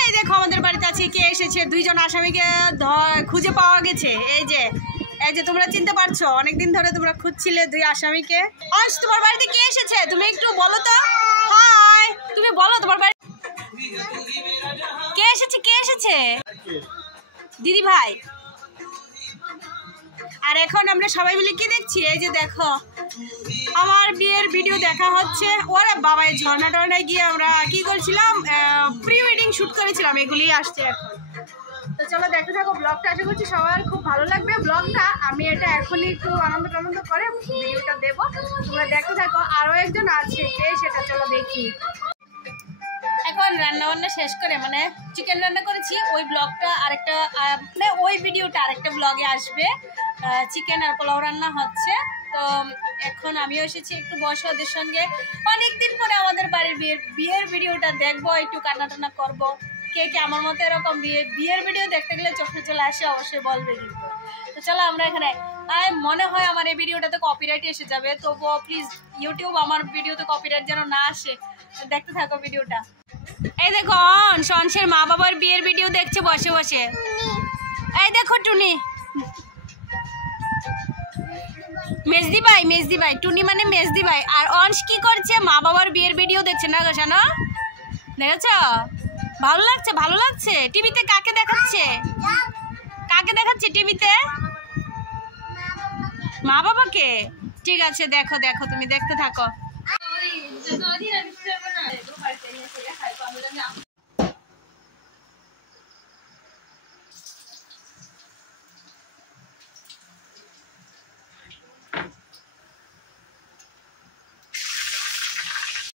এই দেখো আমাদের বাড়িতে আছে কে এসেছে, দুইজন আসামিকে খুঁজে পাওয়া গেছে। এই যে তোমরা চিনতে পারছো, অনেকদিন ধরে তোমরা খুঁজছিলে দুই আসামিকে। আজ তোমার বাড়িতে কে এসেছে তুমি একটু বলো তো। হাই, তুমি বলো তোমার বাড়ি কে এসেছে। কে এসেছে? দিদি ভাই। আর এখন আমরা সবাই মিলে কি দেখছি? এই যে দেখো আমার বিয়ের ভিডিও দেখা হচ্ছে। ওরে বাবা, এই ঝর্ণা টর্ণায় গিয়ে আমরা কি করছিলাম, প্রি ওয়েডিং শুট করেছিলাম, এগুলি আসছে এখন। তো চলো দেখতে থাকো ব্লগটা, আশা করছি সবার খুব ভালো লাগবে ব্লগটা। আমি এটা এখনই একটু আনন্দ করে ভিডিওটা দেবো, তোমরা দেখতে থাকো। আরও একজন আছে কে সেটা চলো দেখি। এখন রান্না বান্না শেষ করে মানে চিকেন রান্না করেছি, ওই ব্লগটা আরেকটা মানে ওই ভিডিওটা আরেকটা ব্লগে আসবে। চিকেন আর পোলাও রান্না হচ্ছে। তো এখন আমিও এসেছি একটু বসে ওদের সঙ্গে, অনেকদিন পরে আমাদের বাড়ির বিয়ের ভিডিওটা দেখবো, একটু কান্না টান্না করবো। কে কে আমার মতো এরকম বিয়ের ভিডিও দেখতে গেলে চোখে চলে আসে, অবশ্যই বলবে কিন্তু। তো চলো আমরা এখানে, মনে হয় আমার এই ভিডিওটাতে কপিরাইট এসে যাবে, তবুও প্লিজ ইউটিউব আমার ভিডিওতে কপিরাইট যেন না আসে, দেখতে থাকো ভিডিওটা। এই দেখো অংশের মা বাবার বিয়ের ভিডিও দেখছে বসে বসে। এই দেখো টুনি, মেজদি ভাই, টুনি মানে মেজদি ভাই। আর অংশ কি করছে? মা বাবার বিয়ের ভিডিও দেখছে না গো শানো, দেখেছ? ভালো লাগছে। টিভিতে কাকে দেখাচ্ছে টিভিতে? মা বাবাকে। ঠিক আছে, দেখো তুমি দেখতে থাকো।